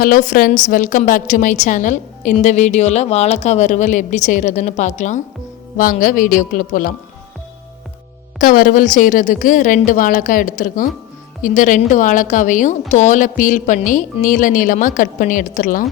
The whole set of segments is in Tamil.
Hello friends, welcome back to my channel. இந்த வீடியோல வாழைக்காய் வறுவல் எப்படி செய்யறதுன்னு பார்க்கலாம். வாங்க வீடியோக்குள்ள போலாம். வாழைக்காய் வறுவல் செய்யறதுக்கு 2 வாழைக்காய் எடுத்துர்க்கோம். இந்த 2 வாழைக்காவையும் தோலை பீல் பண்ணி நீளமா கட் பண்ணி எடுத்துறலாம்.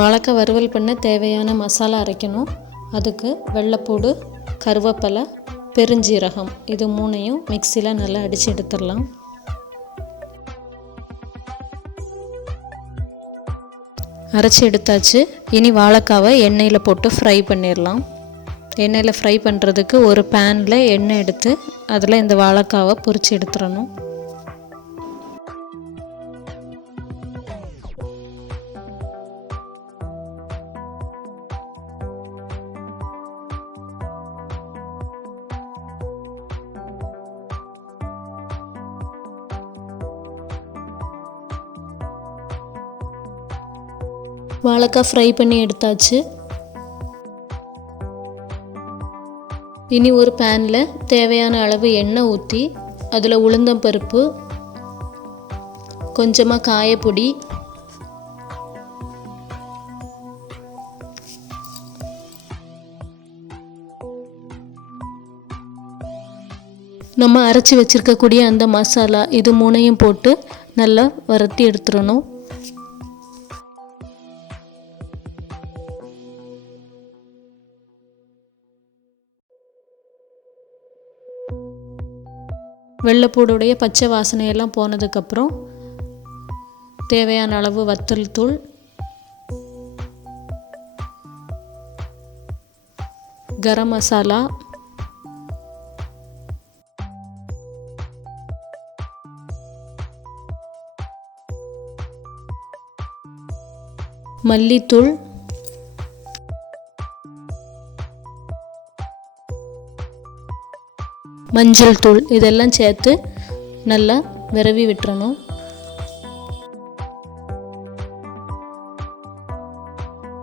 வாழைக்காய் வறுவல் பண்ண தேவையான மசாலா அரைக்கணும். அதுக்கு வெள்ளைப்பூடு, கருவேப்பிலை, பெருஞ்சீரகம் இது 3ஐயும் மிக்சியில் நல்லா அடித்து எடுத்துடலாம். அரைச்சி எடுத்தாச்சு. இனி வாழைக்காவை எண்ணெயில் போட்டு ஃப்ரை பண்ணிடலாம். எண்ணெயில் ஃப்ரை பண்ணுறதுக்கு ஒரு பேனில் எண்ணெய் எடுத்து அதில் இந்த வாழைக்காவை பொரித்து எடுத்துடணும். வாழைக்காய் ஃப்ரை பண்ணி எடுத்தாச்சு. இனி ஒரு பேனில் தேவையான அளவு எண்ணெய் ஊற்றி அதில் உளுந்தம்பருப்பு, கொஞ்சமாக காயப்பொடி, நம்ம அரைச்சி வச்சுருக்கக்கூடிய அந்த மசாலா இது 3ஐயும் போட்டு நல்லா வறுத்தி எடுத்துடணும். வெள்ளைப்பூடுடைய பச்சை வாசனையெல்லாம் போனதுக்கப்புறம் தேவையான அளவு வத்தல் தூள், கரம் மசாலா, மல்லித்தூள், மஞ்சள் தூள் இதெல்லாம் சேர்த்து நல்லா விரவி விட்டுறணும்.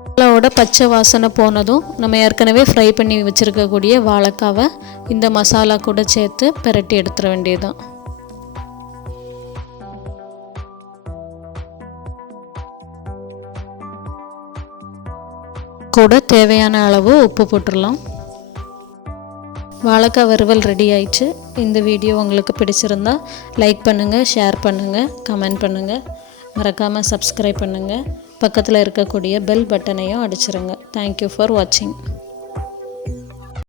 மசாலாவோட பச்சை வாசனை போனதும் நம்ம ஏற்கனவே ஃப்ரை பண்ணி வச்சுருக்கக்கூடிய வாழைக்காவை இந்த மசாலா கூட சேர்த்து பிரட்டி எடுத்துட வேண்டியதுதான். கூட தேவையான அளவு உப்பு போட்டுடலாம். வாழைக்காய் வறுவல் ரெடி ஆயிடுச்சு. இந்த வீடியோ உங்களுக்கு பிடிச்சிருந்தா லைக் பண்ணுங்கள், ஷேர் பண்ணுங்கள், கமெண்ட் பண்ணுங்கள், மறக்காமல் சப்ஸ்கிரைப் பண்ணுங்கள். பக்கத்தில் இருக்கக்கூடிய பெல் பட்டனையும் அடிச்சிருங்க. தேங்க்யூ ஃபார் வாட்சிங்.